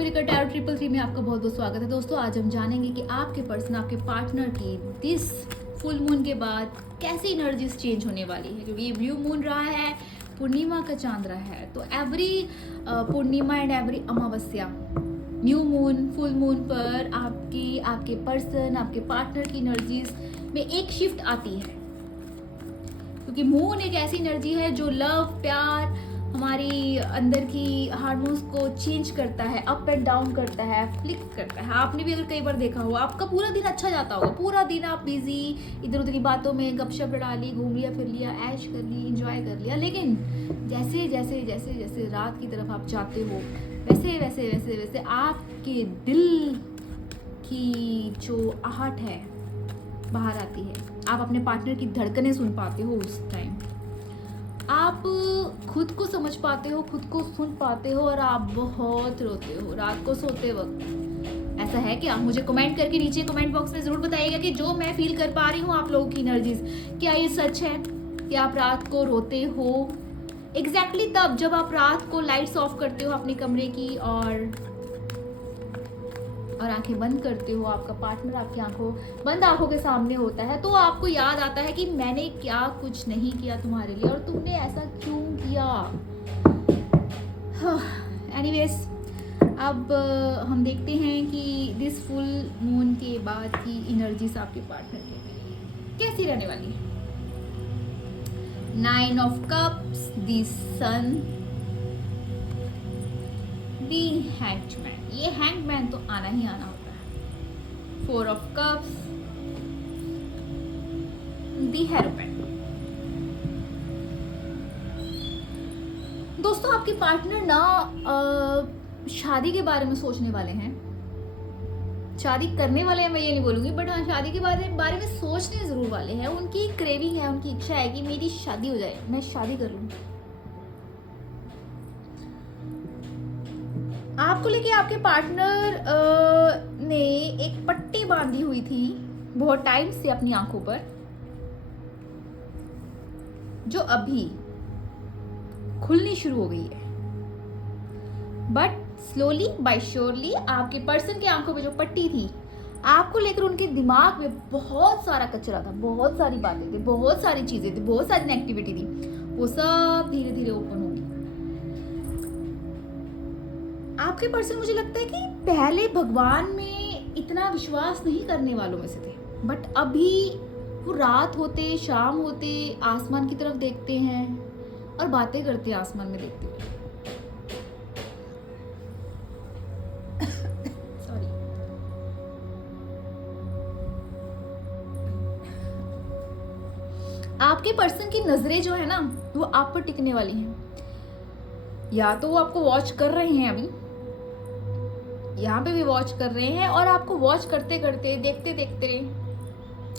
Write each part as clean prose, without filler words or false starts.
मेरे टैरो 333 में आपका बहुत बहुत स्वागत है दोस्तों। आज हम जानेंगे कि आपके पर्सन, आपके पार्टनर की दिस फुल मून के बाद कैसी एनर्जीज चेंज होने वाली है, क्योंकि ये ब्लू मून रहा है, पूर्णिमा का चांद रहा है। तो every Purnima and every Amavasya, new moon, full moon पर आपके पर्सन, आपके पार्टनर की एनर्जीज में एक शिफ्ट आती है, क्योंकि मून एक ऐसी एनर्जी है जो लव, प्यार, हमारी अंदर की हार्मोन्स को चेंज करता है, अप एंड डाउन करता है, फ्लिक करता है। आपने भी अगर कई बार देखा हो, आपका पूरा दिन अच्छा जाता होगा, पूरा दिन आप बिजी इधर उधर की बातों में गपशप लड़ा ली, घूम लिया, फिर लिया, ऐश कर ली, एंजॉय कर लिया। लेकिन जैसे जैसे जैसे जैसे रात की तरफ आप जाते हो, वैसे वैसे वैसे वैसे आपके दिल की जो आहट है बाहर आती है। आप अपने पार्टनर की धड़कनें सुन पाते हो उस टाइम, आप खुद को समझ पाते हो, खुद को सुन पाते हो, और आप बहुत रोते हो रात को सोते वक्त। ऐसा है क्या? मुझे कमेंट करके नीचे कमेंट बॉक्स में ज़रूर बताइएगा कि जो मैं फील कर पा रही हूँ आप लोगों की एनर्जीज, क्या ये सच है कि आप रात को रोते हो एग्जैक्टली तब जब आप रात को लाइट्स ऑफ करते हो अपने कमरे की और आंखें बंद करते हो, आपका पार्टनर आपकी बंद आंखों के सामने होता है, तो आपको याद आता है कि मैंने क्या कुछ नहीं किया तुम्हारे लिए और तुमने ऐसा क्यों किया। एनीवेज, अब हम देखते हैं कि दिस फुल मून के बाद की एनर्जीज आपके पार्टनर के लिए कैसी रहने वाली है। 9 of cups, the sun, the hangman. ये हैंगमैन तो आना ही आना होता है। 4 ऑफ कप्स, द हेरोपेंट। दोस्तों, आपके पार्टनर ना शादी के बारे में सोचने वाले हैं, शादी करने वाले हैं मैं ये नहीं बोलूंगी, बट हाँ शादी के बारे में सोचने जरूर वाले हैं। उनकी क्रेविंग है, उनकी इच्छा है कि मेरी शादी हो जाए, मैं शादी कर लूं। आपको लेके आपके पार्टनर ने एक पट्टी बांधी हुई थी बहुत टाइम से अपनी आंखों पर, जो अभी खुलनी शुरू हो गई है। बट स्लोली बाय श्योरली आपके पर्सन की आंखों पे जो पट्टी थी, आपको लेकर उनके दिमाग में बहुत सारा कचरा था, बहुत सारी बातें थी, बहुत सारी चीजें थी, बहुत सारी नेगेटिविटी थी, वो सब धीरे धीरे ओपन होगी। आपके पर्सन, मुझे लगता है कि पहले भगवान में इतना विश्वास नहीं करने वालों में से थे, बट अभी वो रात होते, शाम होते आसमान की तरफ देखते हैं और बातें करते हैं आसमान में देखते हुए। सॉरी। आपके पर्सन की नजरें जो है ना, वो आप पर टिकने वाली हैं। या तो वो आपको वॉच कर रहे हैं, अभी यहाँ पे भी वॉच कर रहे हैं, और आपको वॉच करते करते, देखते देखते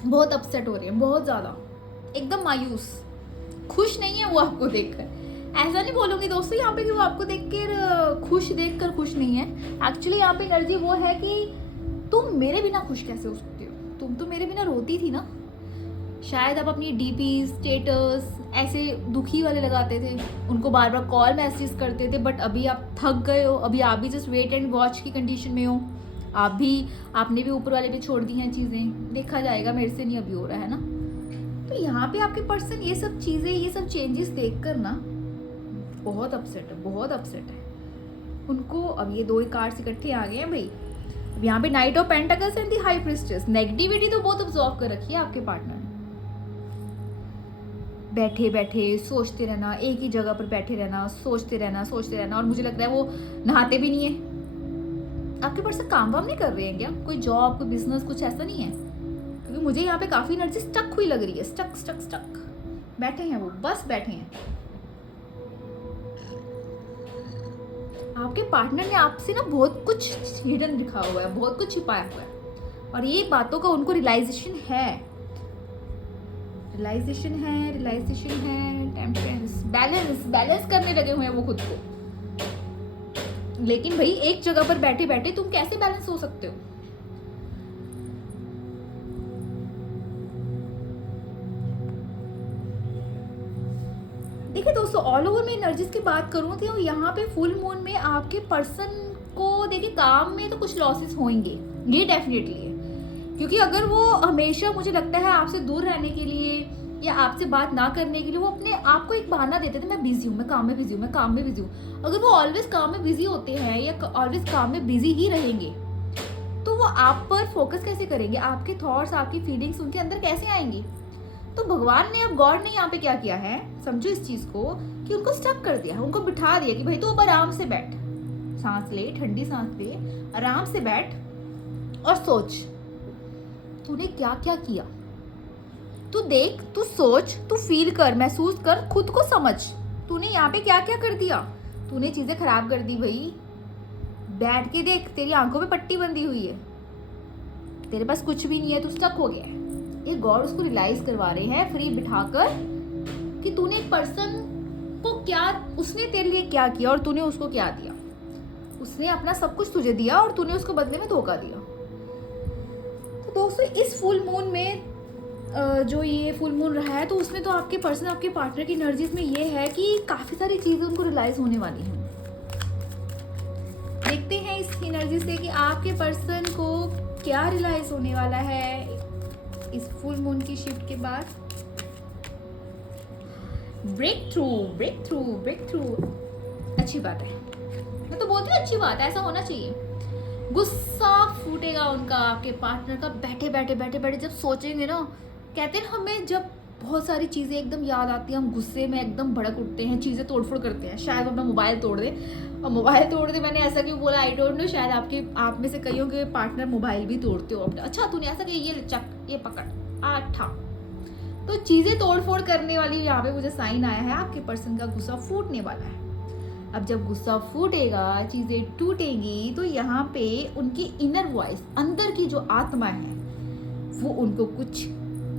बहुत अपसेट हो रहे हैं, बहुत ज्यादा, एकदम मायूस, खुश नहीं है वो आपको देखकर। ऐसा नहीं बोलूंगी दोस्तों यहाँ पे कि वो आपको देखकर खुश नहीं है। एक्चुअली यहाँ पे एनर्जी वो है कि तुम मेरे बिना खुश कैसे हो सकते हो, तुम तो मेरे बिना रोती थी ना। शायद आप अपनी डीपी, स्टेटस ऐसे दुखी वाले लगाते थे, उनको बार बार कॉल मैसेज करते थे, बट अभी आप थक गए हो, अभी आप भी जस्ट वेट एंड वॉच की कंडीशन में हो। आपने भी ऊपर वाले पे छोड़ दी हैं चीज़ें, देखा जाएगा, मेरे से नहीं अभी हो रहा है ना। तो यहाँ पे आपके पर्सन ये सब चीज़ें, ये सब चेंजेस देख कर ना बहुत अपसेट है, बहुत अपसेट है उनको। अब ये 2 कार्ड्स इकट्ठे आ गए हैं भाई। अब यहाँ पे night of pentacles and the high priestess, negativity तो बहुत ऑब्जर्व कर रखी है आपके पार्टनर ने। बैठे बैठे सोचते रहना, एक ही जगह पर बैठे रहना, सोचते रहना, और मुझे लगता है वो नहाते भी नहीं है। आपके पर्सन काम वाम नहीं कर रहे हैं क्या? कोई जॉब, कोई बिजनेस, कुछ ऐसा नहीं है? क्योंकि मुझे यहाँ पे काफी एनर्जी स्टक हुई लग रही है, स्टक बैठे हैं वो, बस बैठे हैं। आपके पार्टनर ने आपसे ना बहुत कुछ हिडन दिखा हुआ है, बहुत कुछ छिपाया हुआ है, और ये बातों का उनको रियलाइजेशन है, टेम्परेंस, बैलेंस करने लगे हुए हैं वो खुद को। लेकिन भाई एक जगह पर बैठे बैठे तुम कैसे बैलेंस हो सकते हो? देखिए दोस्तों, ऑल ओवर में एनर्जीज की बात करूँ तो यहाँ पे फुल मून में आपके पर्सन आपको देखिए काम में तो कुछ लॉसेस होंगे, ये डेफिनेटली है, क्योंकि अगर वो हमेशा मुझे लगता है आपसे दूर रहने के लिए या आपसे बात ना करने के लिए वो अपने आप को एक बहाना देते थे, मैं बिजी हूँ, मैं काम में बिजी हूँ, मैं काम में बिजी हूँ। अगर वो ऑलवेज काम में बिजी होते हैं या ऑलवेज काम में बिजी ही रहेंगे तो वो आप पर फोकस कैसे करेंगे, आपके थॉट्स, आपकी फीलिंग्स उनके अंदर कैसे आएंगी। तो भगवान ने, अब गॉड ने यहाँ पे क्या किया है, समझो इस चीज को, कि उनको स्टक कर दिया, उनको बिठा दिया कि भाई तू अब आराम से बैठ, सांस ले, ठंडी सांस ले, आराम से बैठ और सोच तूने क्या क्या किया। तू देख, तू सोच, तू फील कर, महसूस कर, खुद को समझ, तूने यहाँ पे क्या क्या कर दिया। तूने चीजें खराब कर दी भाई, बैठ के देख, तेरी आंखों पे पट्टी बंधी हुई है, तेरे पास कुछ भी नहीं है, तू स्टक हो गया है। ये गॉड उसको रियलाइज करवा रहे हैं फ्री बिठाकर कि तूने एक पर्सन को क्या, उसने तेरे लिए क्या किया और तूने उसको क्या दिया। उसने अपना सब कुछ तुझे दिया और तूने उसको बदले में धोखा दिया। तो दोस्तों इस फुल मून में जो ये फुल मून रहा है तो उसमें तो आपके पर्सन, आपके पार्टनर की एनर्जीज में ये है कि काफी सारी चीजें उनको रियलाइज होने वाली हैं। देखते हैं इस एनर्जी से कि आपके पर्सन को क्या रियलाइज होने वाला है इस फुल मून की शिफ्ट के बाद। Break through, break through, break through, अच्छी बात है, मैं तो बोलती हूँ अच्छी बात है, ऐसा होना चाहिए। गुस्सा फूटेगा उनका, आपके पार्टनर का, बैठे बैठे बैठे बैठे जब सोचेंगे ना, कहते हैं हमें जब बहुत सारी चीज़ें एकदम याद आती हैं, हम गुस्से में एकदम भड़क उठते हैं, चीज़ें तोड़फोड़ करते हैं, शायद अपना मोबाइल तोड़ दे। और मोबाइल तोड़ दे, मैंने ऐसा क्यों बोला आई डोंट नो, शायद आप में से कईयों के पार्टनर मोबाइल भी तोड़ते हो अपने। अच्छा तूने ऐसा किया, ये चक, ये पकड़, आठा। तो चीज़ें तोड़फोड़ करने वाली यहाँ पे मुझे साइन आया है, आपके पर्सन का गुस्सा फूटने वाला है। अब जब गुस्सा फूटेगा, चीज़ें टूटेंगी, तो यहाँ पे उनकी इनर वॉइस, अंदर की जो आत्मा है, वो उनको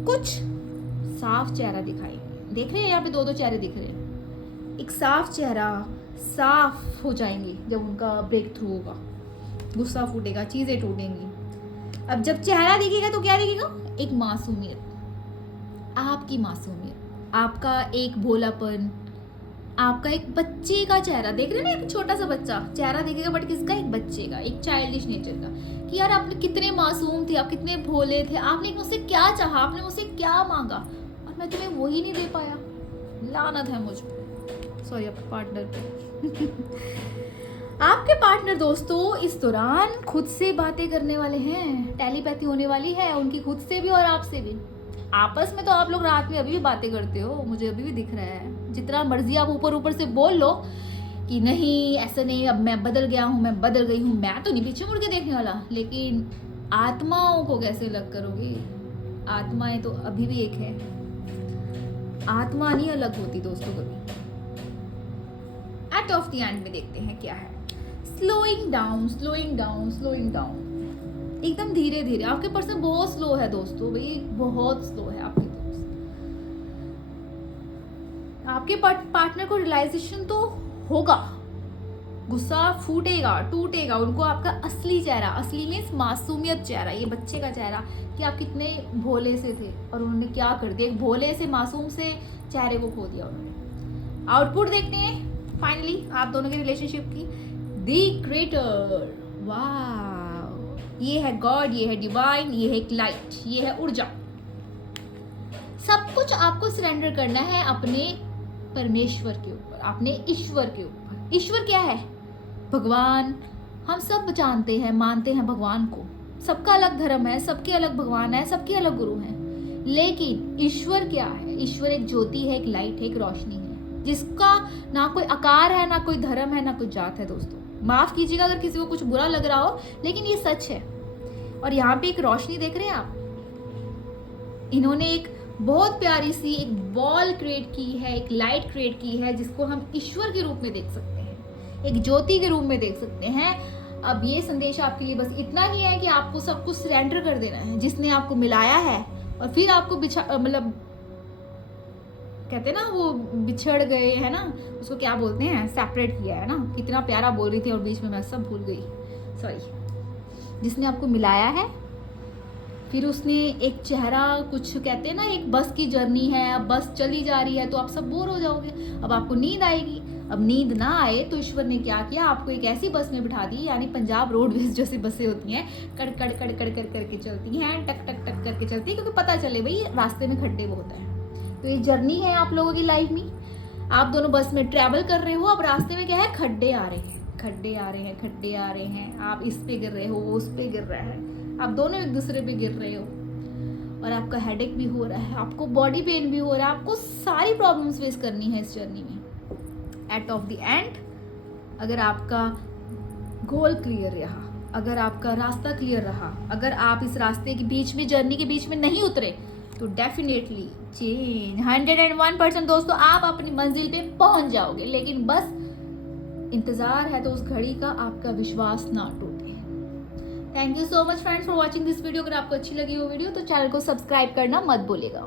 कुछ साफ चेहरा दिखाई। देख रहे हैं यहाँ पे दो चेहरे दिख रहे हैं, एक साफ चेहरा, साफ हो जाएंगे जब उनका ब्रेक थ्रू होगा, गुस्सा फूटेगा, चीज़ें टूटेंगी। अब जब चेहरा दिखेगा तो क्या दिखेगा, एक मासूमियत, आपकी मासूमियत, आपका एक भोलापन, आपका एक बच्चे का चेहरा। देख रहे हैं ना, एक छोटा सा बच्चा चेहरा दिखेगा, बट किसका, एक बच्चे का, एक चाइल्डिश नेचर का, कि यार आपने कितने मासूम थे, आप कितने भोले थे, आपने मुझसे क्या चाहा, आपने मुझसे क्या मांगा और मैं तुम्हें वही नहीं दे पाया, लानत है मुझ पे, सॉरी आपके पार्टनर पे। आपके पार्टनर दोस्तों इस दौरान खुद से बातें करने वाले हैं, टेलीपैथी होने वाली है उनकी, खुद से भी और आपसे भी। आपस में तो आप लोग रात में अभी भी बातें करते हो, मुझे अभी भी दिख रहा है, जितना मर्जी आप ऊपर ऊपर से बोल लो कि नहीं ऐसा नहीं, अब मैं बदल गया हूँ, मैं बदल गई हूँ, मैं तो नहीं पीछे मुड़ के देखने वाला, लेकिन आत्माओं को कैसे अलग करोगे। आत्माएं तो अभी भी एक है, आत्मा नहीं अलग होती दोस्तों कभी। एट ऑफ द एंड में देखते हैं क्या है, slowing down, slowing down, slowing down, एकदम धीरे धीरे। आपके पर्सन बहुत स्लो है दोस्तों, भाई बहुत स्लो है आपके दोस्त। आपके पार्टनर को रियलाइजेशन तो होगा, गुस्सा फूटेगा, टूटेगा, उनको आपका असली चेहरा, असली मीन्स मासूमियत चेहरा, ये बच्चे का चेहरा, कि आप कितने भोले से थे और उन्होंने क्या कर दिया, एक भोले से मासूम से चेहरे को खो दिया उन्होंने। आउटपुट देखते हैं फाइनली आप दोनों के रिलेशनशिप की, द क्रिएटर, वाह, ये है गॉड, ये है डिवाइन, ये है एक लाइट, ये है ऊर्जा। सब कुछ आपको सरेंडर करना है अपने परमेश्वर के ऊपर, अपने ईश्वर के ऊपर। ईश्वर क्या है, भगवान। हम सब जानते हैं, मानते हैं भगवान को, सबका अलग धर्म है, सबके अलग भगवान है, सबके अलग गुरु हैं, लेकिन ईश्वर क्या है, ईश्वर एक ज्योति है, एक लाइट है, एक रोशनी है, जिसका ना कोई आकार है, ना कोई धर्म है, ना कोई जात है। दोस्तों माफ कीजिएगा अगर किसी को कुछ बुरा लग रहा हो, लेकिन ये सच है। और यहाँ पे एक रोशनी देख रहे हैं आप, इन्होंने एक बहुत प्यारी सी एक बॉल क्रिएट की है, एक लाइट क्रिएट की है, जिसको हम ईश्वर के रूप में देख सकते हैं, एक ज्योति के रूप में देख सकते हैं। अब ये संदेश आपके लिए बस इतना ही है कि आपको सब कुछ सरेंडर कर देना है, जिसने आपको मिलाया है और फिर आपको मतलब कहते हैं ना वो बिछड़ गए है ना, उसको क्या बोलते हैं, सेपरेट किया है ना। कितना प्यारा बोल रही थी और बीच में मैं सब भूल गई, सॉरी। जिसने आपको मिलाया है, फिर उसने एक चेहरा, कुछ कहते हैं ना एक बस की जर्नी है, अब बस चली जा रही है तो आप सब बोर हो जाओगे, अब आपको नींद आएगी, अब नींद ना आए तो ईश्वर ने क्या किया, आपको एक ऐसी बस में बिठा दी, यानी पंजाब रोडवेज जैसी बसें होती हैं, कड़ कड़ कड़ कड़ कर करके चलती हैं, टक टक टक करके चलती हैं, क्योंकि पता चले भाई रास्ते में खड्डे बहुत हैं। तो ये जर्नी है आप लोगों की लाइफ में, आप दोनों बस में ट्रैवल कर रहे हो, अब रास्ते में क्या है, खड्डे आ रहे हैं, खड्डे आ रहे हैं, खड्डे आ रहे हैं, आप इस पे गिर रहे हो, वो उस पे गिर रहा है, आप दोनों एक दूसरे पे गिर रहे हो, और आपका हेडेक भी हो रहा है, आपको बॉडी पेन भी हो रहा है, आपको सारी प्रॉब्लम्स फेस करनी है इस जर्नी में। एट ऑफ द एंड अगर आपका गोल क्लियर रहा, अगर आपका रास्ता क्लियर रहा, अगर आप इस रास्ते के बीच में, जर्नी के बीच में नहीं उतरे, तो डेफिनेटली चेंज 101% दोस्तों आप अपनी मंजिल पे पहुंच जाओगे। लेकिन बस इंतजार है तो उस घड़ी का, आपका विश्वास ना टूटे। Thank you so much friends for watching this video. अगर आपको अच्छी लगी वो वीडियो तो चैनल को सब्सक्राइब करना मत भूलिएगा।